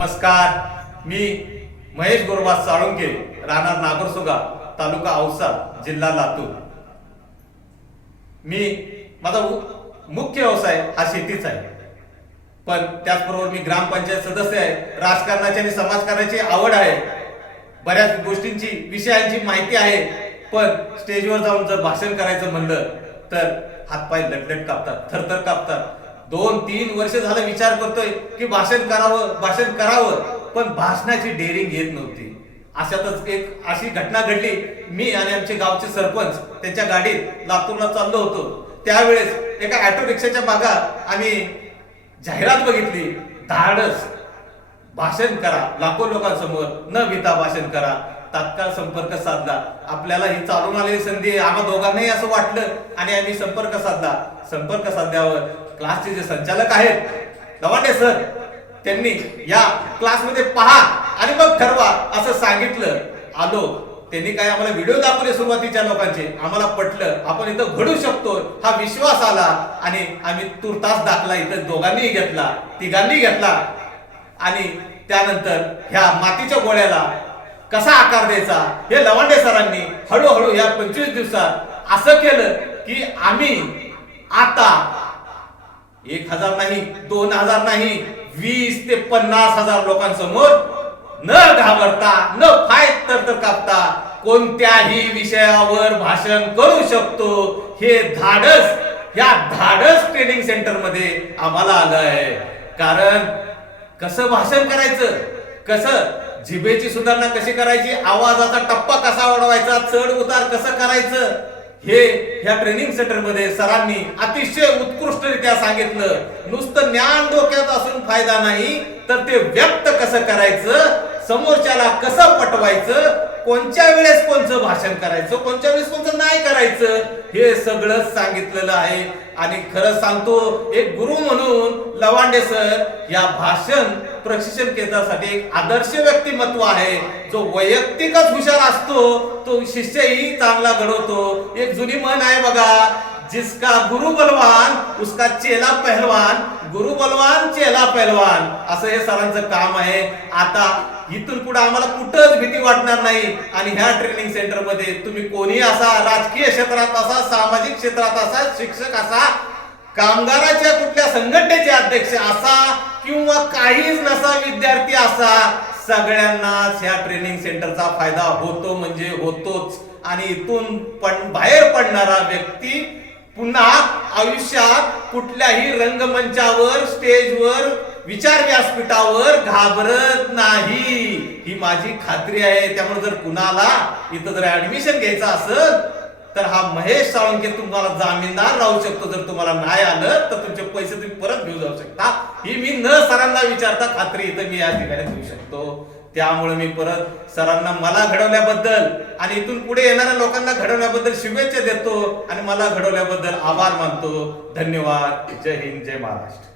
नमस्कार. मी महेश गोरबा साळुंके राहणार नागरसुगा तालुका औसा जिल्हा लातूर. मी माझा मुख्य व्यवसाय हा शेतीच आहे. पण त्याचबरोबर मी ग्रामपंचायत सदस्य आहे. राजकारणाची आणि समाजकारणाची आवड आहे. बऱ्याच गोष्टींची विषयांची माहिती आहे. पण स्टेजवर जाऊन जर भाषण करायचं म्हणलं तर हातपाय लटलट कापतात थरथर कापतात. दोन तीन वर्ष झालं विचार करतोय की भाषण करावं भाषण करावं पण भाषणाची डेअरिंग येत नव्हती. अशातच एक अशी घटना घडली. मी आणि आमचे गावचे सरपंच त्यांच्या गाडीत लातूरला चाललो होतो. त्यावेळेस एका ऑटो रिक्षाच्या मागा आम्ही जाहिरात बघितली. धाडस. भाषण करा. लाखो लोकांसमोर न भीता भाषण करा. तात्काळ संपर्क साधला. आपल्याला ही चालून आलेली संधी आम्हा दोघांनाही असं वाटलं आणि आम्ही संपर्क साधला. संपर्क साधल्यावर क्लासचे जे संचालक आहेत लवांडे सर त्यांनी या क्लासमध्ये पहा आणि मग ठरवा असं सांगितलं. आलो. त्यांनी काय आम्हाला व्हिडिओ दाखवले सुरुवातीच्या लोकांचे? आम्हाला पटलं. आपण इथं घडू शकतो. हा विश्वास आला आणि आम्ही तुर्तास दाखला. इथं दोघांनीही घेतला. तिघांनी घेतला. आणि त्यानंतर ह्या मातीच्या गोळ्याला कसा आकार द्यायचा? हे लवांडे सरांनी हळूहळू या पंचवीस दिवसात असं केलं की आम्ही आता एक हजार नाही दोन हजार नाही वीस ते पन्नास हजार लोकांसमोर न घाबरता न फायत तर तर कापता कोणत्याही विषयावर भाषण करू शकतो. हे धाडस या धाडस ट्रेनिंग सेंटरमध्ये आम्हाला आलं आहे. कारण कसं भाषण करायचं? कसं जिभेची सुधारणा कशी करायची? आवाजाचा टप्पा कसा वाढवायचा? चढ उतार कसं करायचं? हे ह्या ट्रेनिंग सेंटरमध्ये सरांनी अतिशय उत्कृष्टरित्या सांगितलं. नुसतं ज्ञान डोक्यात असून फायदा नाही तर ते व्यक्त कसं करायचं? समोरच्याला कसं पटवायचं? कोणत्या वेळेस कोणचं भाषण करायचं? कोणत्या वेळेस कोणतं नाही करायचं? हे सगळं सांगितलेलं आहे. आणि खरं सांगतो एक गुरु म्हणून लवांडे सर या भाषण प्रशिक्षण केंद्रासाठी एक आदर्श व्यक्तिमत्व आहे. जो वैयक्तिकच हुशार असतो तो शिष्यही चांगला घडवतो. एक जुनी म्हण आहे बघा जिसका गुरु बलवान उसका चेला पहलवान गुरु बलवान चेला पहलवान. असं हे सरांचं काम आहे. आता इथून पुढे आम्हाला कुठंच भीती वाटणार नाही. आणि ह्या ट्रेनिंग सेंटरमध्ये तुम्ही कोणी असा राजकीय क्षेत्रात असा सामाजिक क्षेत्रात असा शिक्षक असा कामगाराच्या कुठल्या संघटनेचे अध्यक्ष असा किंवा काहीच नसा विद्यार्थी असा सगळ्यांनाच ह्या ट्रेनिंग सेंटरचा फायदा होतो म्हणजे होतोच. आणि इथून पण बाहेर पडणारा व्यक्ती पुन्हा आयुष्यात कुठल्याही रंगमंचावर स्टेजवर विचार व्यासपीठावर घाबरत नाही. ही माझी खात्री आहे. त्यामुळे जर कुणाला इथं जर ऍडमिशन घ्यायचं असेल तर हा महेश साळुंके तुम्हाला जामीनदार राहू शकतो. जर तुम्हाला नाही आलं तर तुमचे पैसे तुम्ही परत घेऊ जाऊ शकता. ही मी न सरांना विचारता खात्री इथं मी या ठिकाणी देऊ शकतो. त्यामुळे मी परत सरांना मला घडवल्याबद्दल आणि इथून पुढे येणाऱ्या लोकांना घडवल्याबद्दल शुभेच्छा देतो आणि मला घडवल्याबद्दल आभार मानतो. धन्यवाद. जय हिंद जय महाराष्ट्र.